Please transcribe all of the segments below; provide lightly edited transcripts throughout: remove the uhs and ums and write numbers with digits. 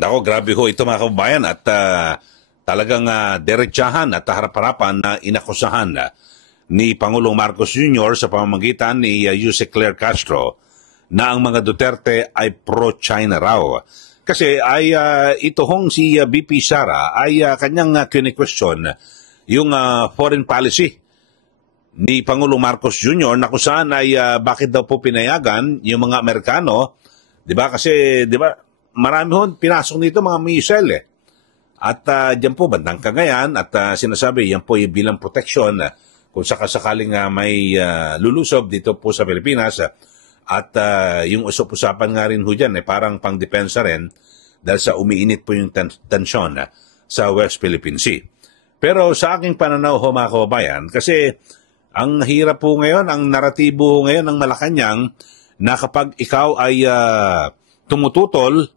Nako, grabe ho ito mga kababayan at talagang diretsahan at harap-harapan na inakusahan ni Pangulong Marcos Jr. sa pamamagitan ni Jose Claire Castro na ang mga Duterte ay pro-China raw. Kasi ay ito hong si VP Sara ay kanyang kine-question yung foreign policy ni Pangulong Marcos Jr. na kung saan ay bakit daw po pinayagan yung mga Amerikano, 'di ba? Kasi 'di ba marami ho pinasok nito mga missile At diyan po bandang Cagayan at sinasabi yan po yung bilang proteksyon kung sakasakaling may lulusob dito po sa Pilipinas at yung usap-usapan nga rin ho dyan parang pang-depensa rin dahil sa umiinit po yung tensyon sa West Philippine Sea. Pero sa aking pananaw ho mga kababayan, kasi ang hirap po ngayon, ang naratibo ngayon ng Malacanang na kapag ikaw ay tumututol,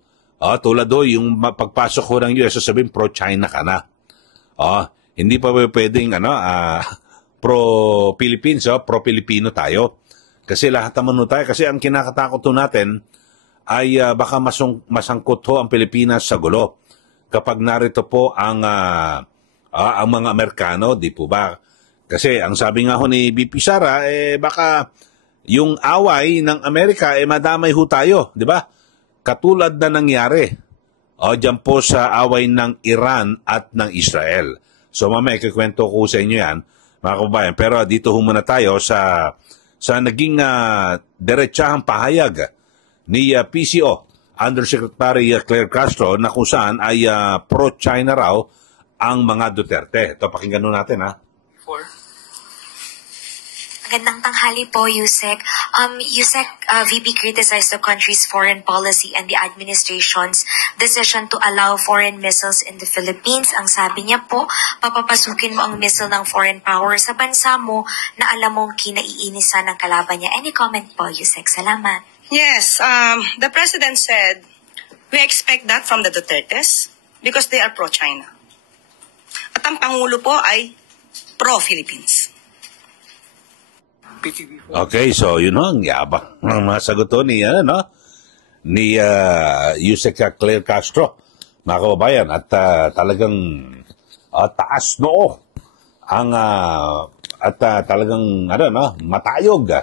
tulad do yung pagpasok ko ng US, sasabihin pro-China ka na. Hindi pa pwedeng pro-Philippines, pro-Pilipino tayo. Kasi lahat naman tayo. Kasi ang kinakatakot natin ay baka masangkot ho ang Pilipinas sa gulo. Kapag narito po ang mga Amerikano, di po ba? Kasi ang sabi nga ho ni BP Sara, baka yung away ng Amerika, madamay ho tayo, di ba? Katulad na nangyari dyan po sa away ng Iran at ng Israel. So mamaya ikikwento ko sa inyo yan, mga kababayan. Pero dito muna tayo sa naging diretsahang pahayag ni PCO, Undersecretary Claire Castro, na kung saan ay pro-China raw ang mga Duterte. Ito, pakinggan natin Magandang tanghali po, Yusek. Yusek, VP criticized the country's foreign policy and the administration's decision to allow foreign missiles in the Philippines. Ang sabi niya po, papapasukin mo ang missile ng foreign power sa bansa mo na alam mong kinaiinisan ng kalaban niya. Any comment po, Yusek? Salamat. Yes, the President said, we expect that from the Dutertes because they are pro-China. At ang Pangulo po ay pro-Philippines. Okay, so yun ang yabang ng mga sagot ni Jose Claire Castro, mga kababayan, at talagang taas noo ang at talagang matayog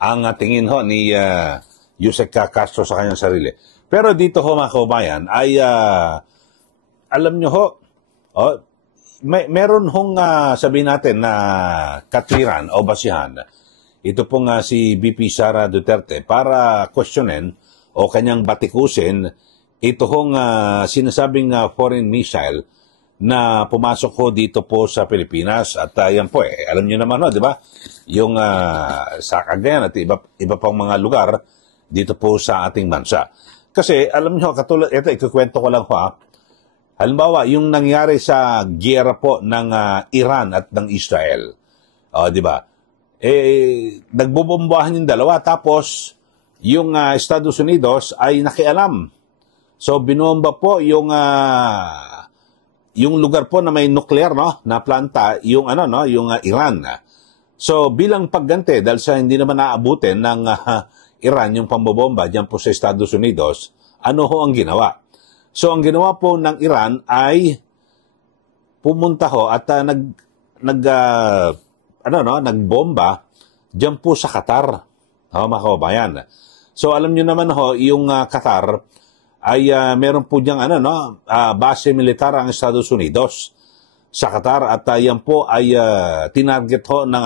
ang tingin ho ni Jose Castro sa kanyang sarili. Pero dito ho mga kababayan ay alam nyo ho, meron hong sabihin natin na katwiran o basihan ito pong si VP Sara Duterte para questionin o kanyang batikusin ito hong sinasabing foreign missile na pumasok ho dito po sa Pilipinas. At yan po alam nyo naman di ba? Yung sa Cagayan at iba pang mga lugar dito po sa ating bansa. Kasi alam nyo, katulad, ito ikukwento ko lang ho halimbawa, yung nangyari sa giyera po ng Iran at ng Israel. Di ba? Nagbobombahan yung dalawa tapos yung Estados Unidos ay nakialam. So binomba po yung lugar po na may nuclear na planta, yung yung Iran. So bilang pagganti dahil sa hindi naman naabutin ng Iran yung pambobomba diyan po sa Estados Unidos, ano ho ang ginawa? So ang ginawa po ng Iran ay pumunta ho at nagbomba diyan po sa Qatar. Mga kababayan. So alam niyo naman ho, yung Qatar ay meron po diyang base militar ang Estados Unidos sa Qatar at yan po ay tinarget ho ng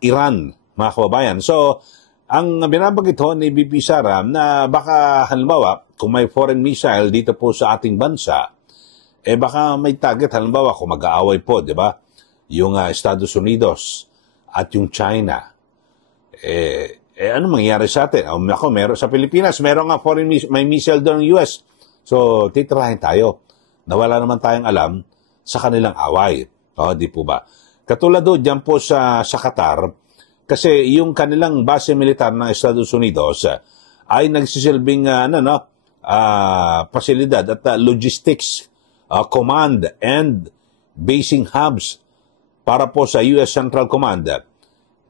Iran, mga kababayan. So ang binabanggit ho ni BP Sara na baka halimbawa kung may foreign missile dito po sa ating bansa, baka may target halimbawa kung mag-aaway po, di ba? Yung Estados Unidos at yung China. Ano mangyayari sa atin? Meron sa Pilipinas, meron nga may missile doon ng US. So, titirahin tayo. Nawala naman tayong alam sa kanilang away. Di po ba? Katulad doon, dyan po sa Qatar, kasi yung kanilang base militar ng Estados Unidos ay nagsisilbing pasilidad at logistics, command and basing hubs para po sa U.S. Central Command,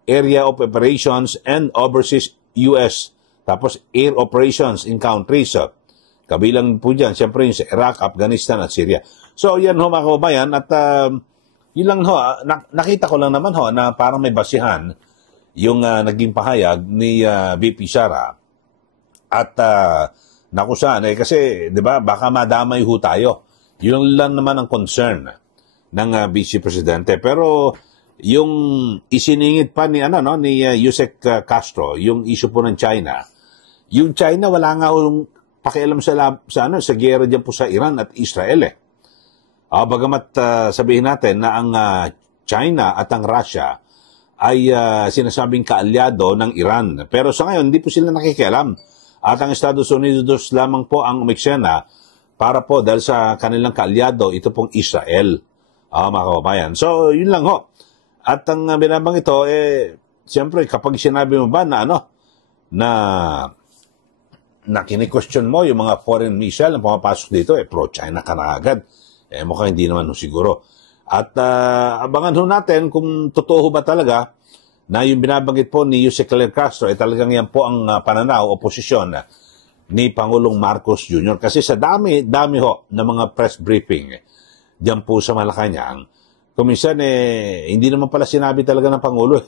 Area of Operations and Overseas U.S. Tapos Air Operations in Countries. Kabilang po dyan, siyempre yung sa Iraq, Afghanistan at Syria. So, yan ho mga kababayan, at yun lang ho, nakita ko lang naman ho na parang may basihan yung naging pahayag ni VP Sara. At nakusaan, kasi, di ba, baka madamay ho tayo. Yun lang naman ang concern ng Vice Presidente. Pero, yung isiningit pa ni Yusek Castro, yung issue po ng China. Yung China wala nga pakialam sa giyera diyan po sa Iran at Israel eh. Bagamat sabihin natin na ang China at ang Russia ay sinasabing kaalyado ng Iran. Pero sa ngayon hindi po sila nakikialam. At ang Estados Unidos lamang po ang umiksena para po dahil sa kanilang kaalyado ito pong Israel. Mga kababayan. So yun lang ho. At ang binabang ito, siyempre, kapag sinabi mo ba na kini-question mo yung mga foreign missile na pumapasok dito, pro-China ka na agad. Mukhang hindi naman siguro. At abangan ho natin kung totoo ba talaga na yung binabanggit po ni Yusek Claire Castro, talagang yan po ang pananaw o posisyon ni Pangulong Marcos Jr. Kasi sa dami ho ng mga press briefing diyan po sa Malacanang, kuminsan hindi naman pala sinabi talaga ng Pangulo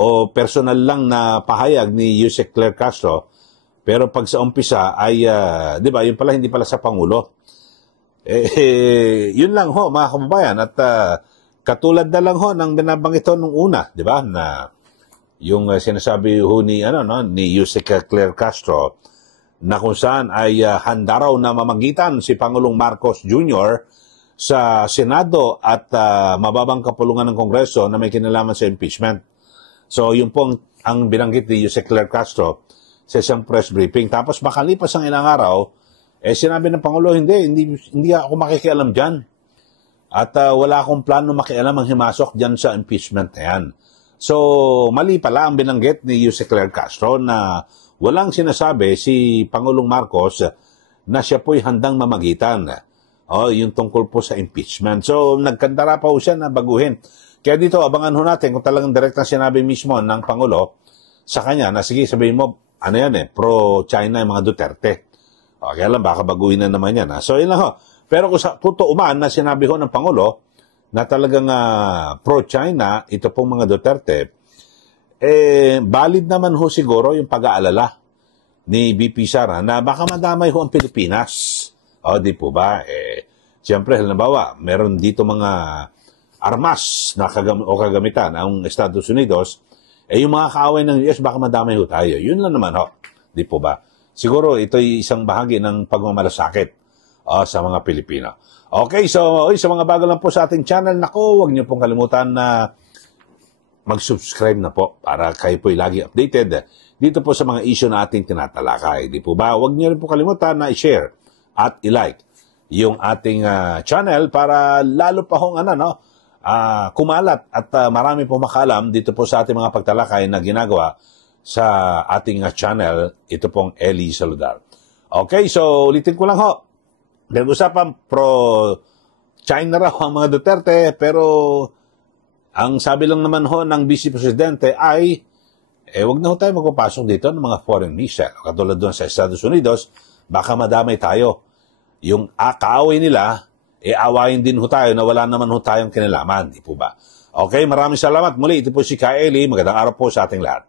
o personal lang na pahayag ni Yusek Claire Castro, pero pag sa umpisa ay, di ba, yun pala hindi pala sa Pangulo. Yun lang ho mga kababayan, at katulad na lang ho ng binabanggit ito nung una, di ba, na yung sinasabi ho ni Yusek Claire Castro na kung saan ay handa raw na mamagitan si Pangulong Marcos Jr. sa Senado at mababang kapulungan ng Kongreso na may kinalaman sa impeachment. So, yun po ang binanggit ni Yusek Claire Castro sa isang press briefing. Tapos, makalipas ang ilang araw, sinabi ng Pangulo, hindi ako makikialam dyan. At wala akong plano makialam ang himasok dyan sa impeachment na yan. So, mali pala ang binanggit ni Yusek Claire Castro na walang sinasabi si Pangulong Marcos na siya po'y handang mamagitan. Yung tungkol po sa impeachment. So, nagkandara pa po siya na baguhin. Kaya dito, abangan ho natin kung talagang direktang sinabi mismo ng Pangulo sa kanya na sige, sabihin mo, pro-China yung mga Duterte. Kaya lang, baka baguhin na naman yan. So, yun lang ho. Pero kung totoo man na sinabi ho ng Pangulo na talagang pro-China, ito pong mga Duterte, valid naman ho siguro yung pag-aalala ni VP Sara na baka madamay ho ang Pilipinas. Di po ba? Siyempre, halimbawa, meron dito mga armas na kagamitan ang Estados Unidos, yung mga kaaway ng US, baka madamay ho tayo. Yun lang naman ho. Di po ba? Siguro, ito'y isang bahagi ng pagmamalasakit sa mga Pilipino. Okay, so sa mga bago lang po sa ating channel, huwag niyo pong kalimutan na mag-subscribe na po para kayo po'y lagi updated dito po sa mga issue na ating tinatalakay. Di po ba? Huwag niyo rin po kalimutan na i-share at i-like yung ating channel para lalo pa hong kumalat at marami po makalam dito po sa ating mga pagtalakay na ginagawa sa ating channel. Ito pong Eli Saludar. Okay, so ulitin ko lang ho. Nag-usapan pro-China raw ang mga Duterte, pero ang sabi lang naman ho ng Vice Presidente ay wag na ho tayo magpapasok dito ng mga foreign missile. Katulad doon sa Estados Unidos, baka madamay tayo. Yung kaaway nila, awayin din ho tayo na wala naman ho tayong kinalaman. Di po ba? Okay, maraming salamat. Muli, ito po si Ka Eli. Magandang araw po sa ating lahat.